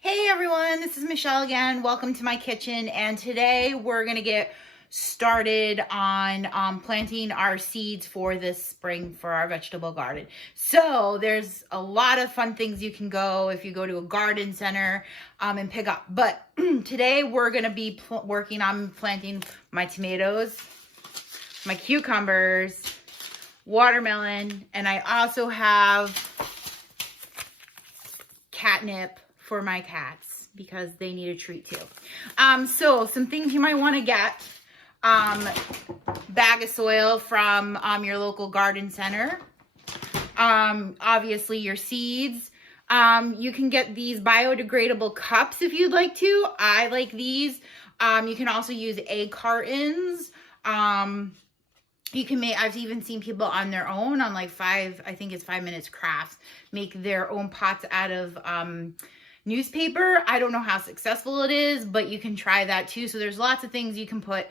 Hey everyone, this is Michelle again. Welcome to my kitchen, and today we're gonna get started on planting our seeds for this spring for our vegetable garden. So there's a lot of fun things you can go if you go to a garden center and pick up. But today we're gonna be working on planting my tomatoes, my cucumbers, watermelon, and I also have catnip for my cats because they need a treat too. So some things you might want to get: bag of soil from your local garden center. Obviously your seeds. You can get these biodegradable cups if you'd like to. I like these. You can also use egg cartons. You can make, I've even seen people on their own on like I think it's 5 Minutes Crafts, make their own pots out of newspaper. I don't know how successful it is, but you can try that too. So there's lots of things you can put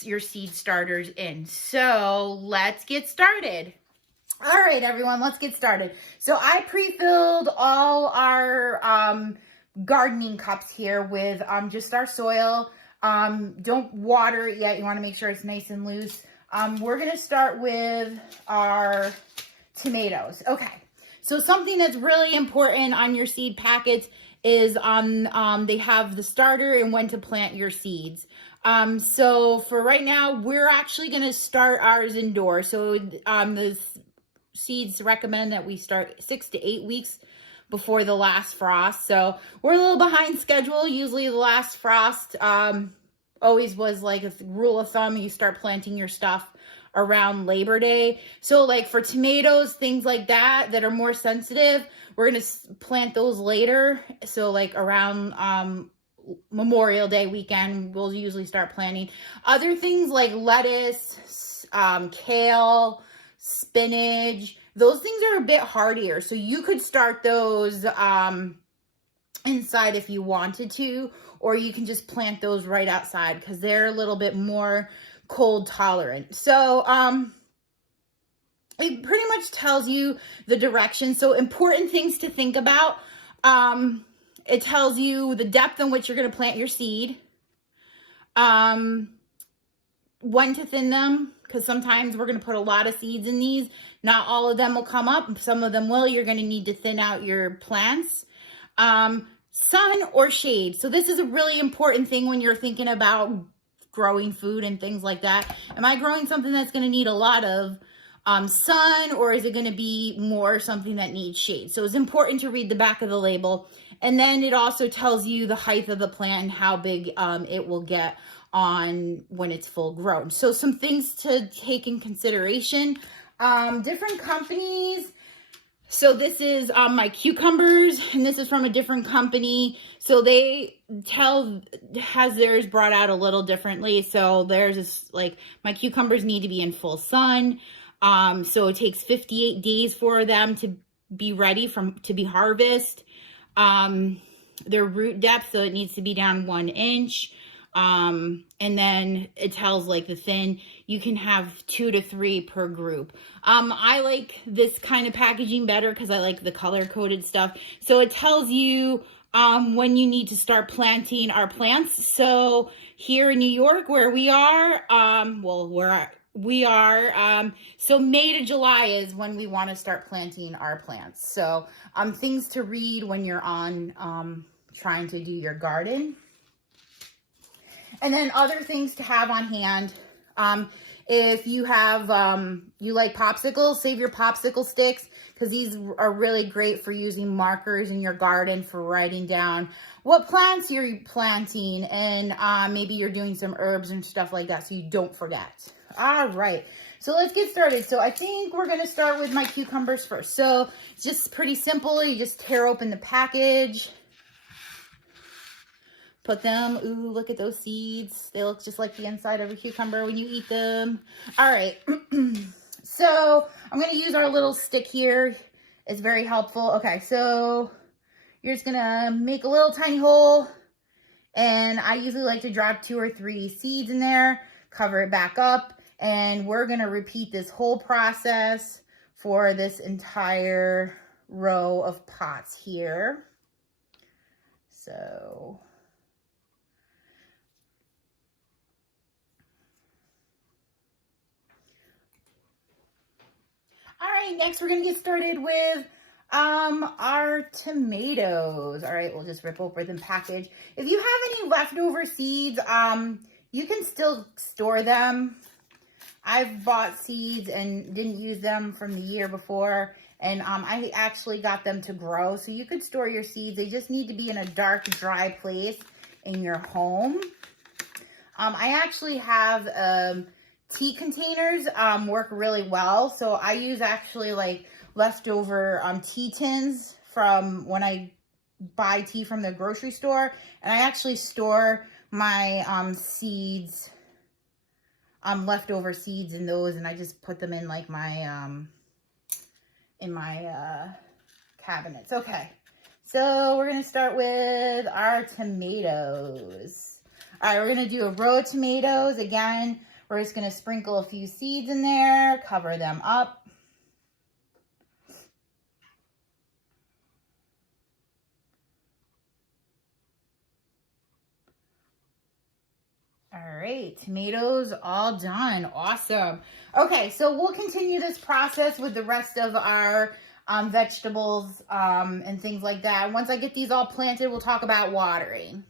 your seed starters in. So let's get started. All right, everyone, let's get started. So I pre-filled all our gardening cups here with just our soil. Don't water it yet. You want to make sure it's nice and loose. We're going to start with our tomatoes. Okay. So something that's really important on your seed packets is they have the starter and when to plant your seeds. So for right now, we're actually going to start ours indoors. So the seeds recommend that we start 6 to 8 weeks before the last frost. So we're a little behind schedule. Usually the last frost always was like a rule of thumb. You start planting your stuff around Labor Day. So like for tomatoes, things like that are more sensitive, we're going to plant those later. So like around Memorial Day weekend, we'll usually start planting. Other things like lettuce, kale, spinach, those things are a bit hardier. So you could start those inside if you wanted to, or you can just plant those right outside because they're a little bit more cold tolerant. So it pretty much tells you the direction. So important things to think about. It tells you the depth in which you're going to plant your seed, when to thin them, because sometimes we're going to put a lot of seeds in these. Not all of them will come up. Some of them will. You're going to need to thin out your plants. Sun or shade. So this is a really important thing when you're thinking about growing food and things like that. Am I growing something that's going to need a lot of sun, or is it going to be more something that needs shade? So it's important to read the back of the label. And then it also tells you the height of the plant and how big it will get on when it's full grown. So some things to take in consideration. Different companies. So this is my cucumbers, and this is from a different company. So they has theirs brought out a little differently. So theirs is like, my cucumbers need to be in full sun. So it takes 58 days for them to be ready to be harvested. Their root depth, so it needs to be down 1 inch. And then it tells like the thin, you can have 2 to 3 per group. I like this kind of packaging better because I like the color coded stuff. So it tells you when you need to start planting our plants. So here in New York where we are, so May to July is when we want to start planting our plants. So things to read when you're on trying to do your garden. And then other things to have on hand. If you have, you like popsicles, save your popsicle sticks, because these are really great for using markers in your garden for writing down what plants you're planting, and maybe you're doing some herbs and stuff like that so you don't forget. All right, so let's get started. So I think we're going to start with my cucumbers first. So it's just pretty simple. You just tear open the package. Put them, ooh, look at those seeds. They look just like the inside of a cucumber when you eat them. All right, so I'm going to use our little stick here. It's very helpful. Okay, so you're just going to make a little tiny hole. And I usually like to drop 2 or 3 seeds in there, cover it back up. And we're going to repeat this whole process for this entire row of pots here. So all right, next we're gonna get started with our tomatoes. All right, we'll just rip open the package. If you have any leftover seeds, you can still store them. I've bought seeds and didn't use them from the year before, and I actually got them to grow. So you could store your seeds. They just need to be in a dark, dry place in your home. I actually have tea containers work really well. So I use actually like leftover tea tins from when I buy tea from the grocery store, and I actually store my seeds, leftover seeds in those, and I just put them in like my cabinets. Okay, so we're gonna start with our tomatoes. All right, we're gonna do a row of tomatoes. Again, we're just gonna sprinkle a few seeds in there, cover them up. All right, tomatoes all done. Awesome. Okay, so we'll continue this process with the rest of our vegetables and things like that. Once I get these all planted, we'll talk about watering.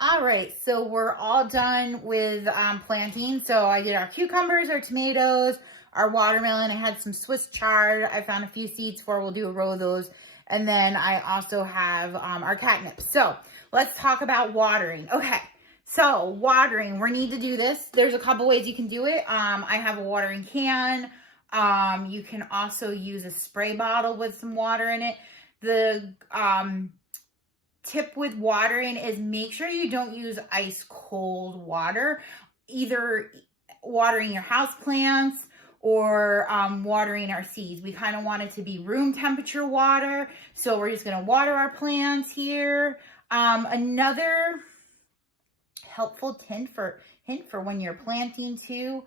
All right, so we're all done with planting. So I did our cucumbers, our tomatoes, our watermelon. I had some Swiss chard. I found a few seeds for. We'll do a row of those. And then I also have our catnip. So let's talk about watering. Okay. So watering, we need to do this. There's a couple ways you can do it. I have a watering can. You can also use a spray bottle with some water in it. The tip with watering is make sure you don't use ice cold water, either watering your house plants or watering our seeds. We kind of want it to be room temperature water. So we're just going to water our plants here. Another helpful hint for when you're planting too,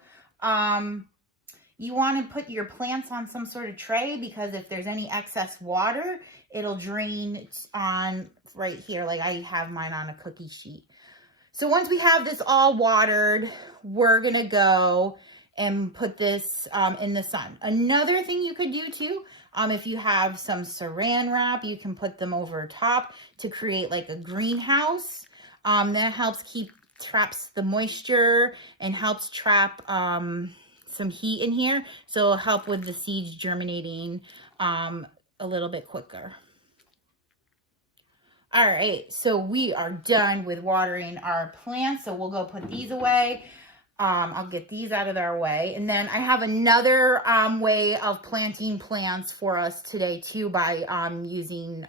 you want to put your plants on some sort of tray, because if there's any excess water, it'll drain on right here. Like I have mine on a cookie sheet. So once we have this all watered, we're gonna go and put this in the sun. Another thing you could do too, if you have some saran wrap, you can put them over top to create like a greenhouse. That helps traps the moisture and helps trap some heat in here. So it'll help with the seeds germinating a little bit quicker. All right, so we are done with watering our plants. So we'll go put these away. I'll get these out of our way. And then I have another way of planting plants for us today too, by using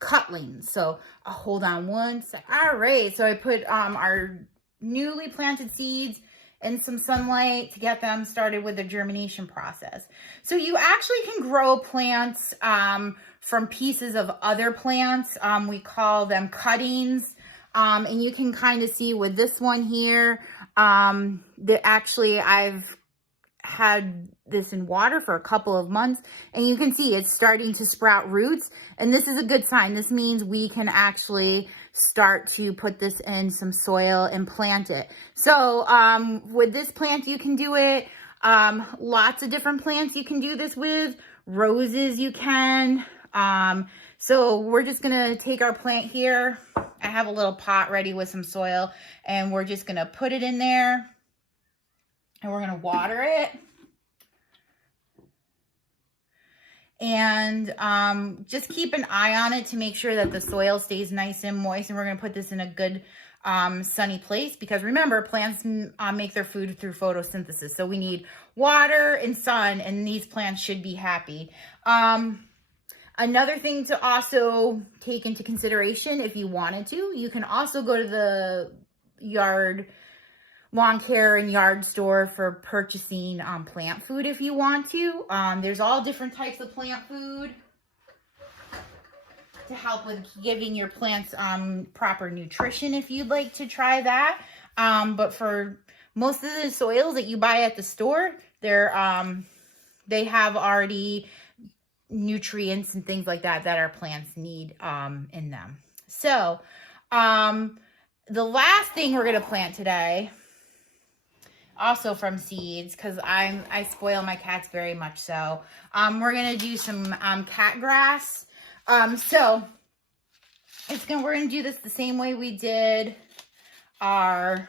cutlings. So hold on one second. All right, so I put our newly planted seeds in some sunlight to get them started with the germination process. So you actually can grow plants from pieces of other plants. We call them cuttings. And you can kind of see with this one here, that actually I've had this in water for a couple of months, and you can see it's starting to sprout roots, and this is a good sign. This means we can actually start to put this in some soil and plant it. So with this plant, you can do it. Lots of different plants you can do this with. Roses you can. So we're just gonna take our plant here. I have a little pot ready with some soil, and we're just gonna put it in there. And we're going to water it. And just keep an eye on it to make sure that the soil stays nice and moist. And we're going to put this in a good sunny place, because remember, plants make their food through photosynthesis. So we need water and sun, and these plants should be happy. Another thing to also take into consideration, if you wanted to, you can also go to the lawn care and yard store for purchasing plant food if you want to. There's all different types of plant food to help with giving your plants proper nutrition if you'd like to try that. But for most of the soils that you buy at the store, they have already nutrients and things like that that our plants need in them. So, the last thing we're going to plant today, also from seeds, because I spoil my cats very much so. We're going to do some cat grass. So we're going to do this the same way we did our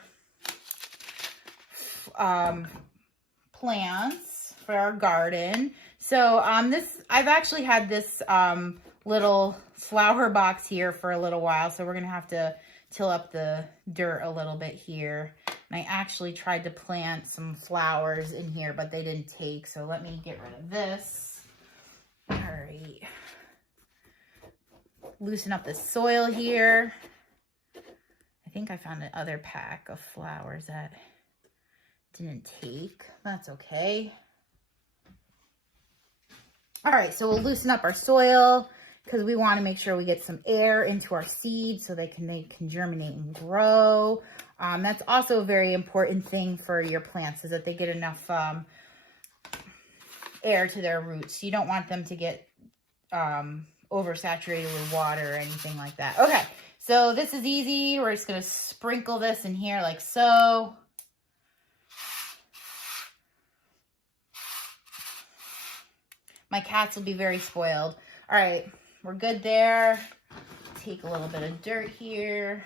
plants for our garden. So I've actually had this little flower box here for a little while, so we're gonna have to till up the dirt a little bit here. And I actually tried to plant some flowers in here, but they didn't take, so let me get rid of this. All right, loosen up the soil here. I think I found another pack of flowers that didn't take. That's okay. All right, so we'll loosen up our soil because we want to make sure we get some air into our seeds so they can germinate and grow. That's also a very important thing for your plants, is that they get enough air to their roots. You don't want them to get oversaturated with water or anything like that. Okay, so this is easy. We're just going to sprinkle this in here like so. My cats will be very spoiled. All right, we're good there. Take a little bit of dirt here.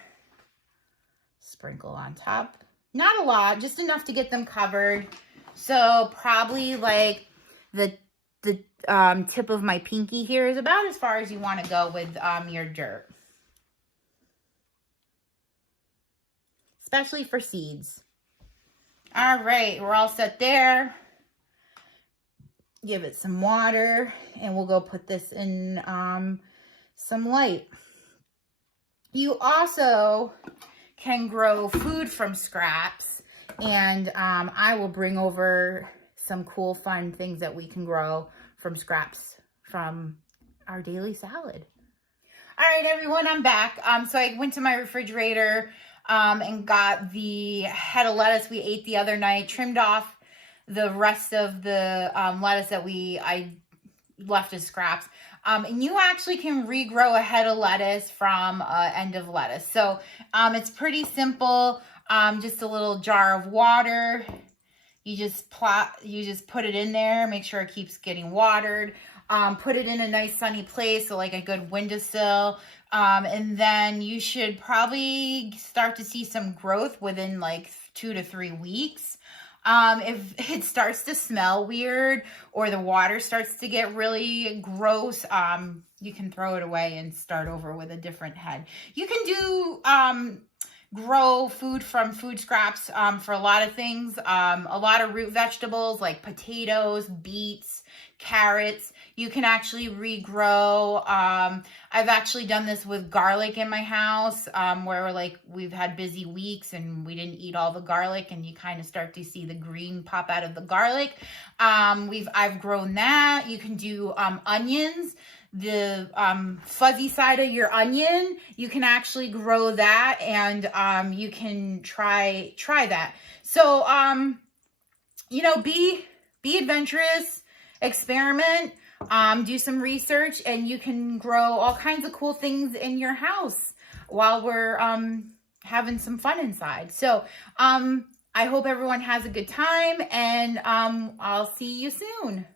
Sprinkle on top. Not a lot, just enough to get them covered. So probably like the tip of my pinky here is about as far as you want to go with your dirt. Especially for seeds. All right, we're all set there. Give it some water, and we'll go put this in some light. You also can grow food from scraps, and I will bring over some cool, fun things that we can grow from scraps from our daily salad. All right, everyone, I'm back. So I went to my refrigerator and got the head of lettuce we ate the other night, trimmed off the rest of the lettuce that I left as scraps. And you actually can regrow a head of lettuce from an end of lettuce. So it's pretty simple. Just a little jar of water. You just put it in there. Make sure it keeps getting watered. Put it in a nice sunny place, so like a good windowsill. And then you should probably start to see some growth within like 2 to 3 weeks. If it starts to smell weird or the water starts to get really gross, you can throw it away and start over with a different head. You can do grow food from food scraps for a lot of things. A lot of root vegetables like potatoes, beets, carrots. You can actually regrow. I've actually done this with garlic in my house, where like we've had busy weeks and we didn't eat all the garlic, and you kind of start to see the green pop out of the garlic. I've grown that. You can do onions. The fuzzy side of your onion, you can actually grow that, and you can try that. So you know, be adventurous, experiment. Do some research, and you can grow all kinds of cool things in your house while we're having some fun inside. So I hope everyone has a good time, and I'll see you soon.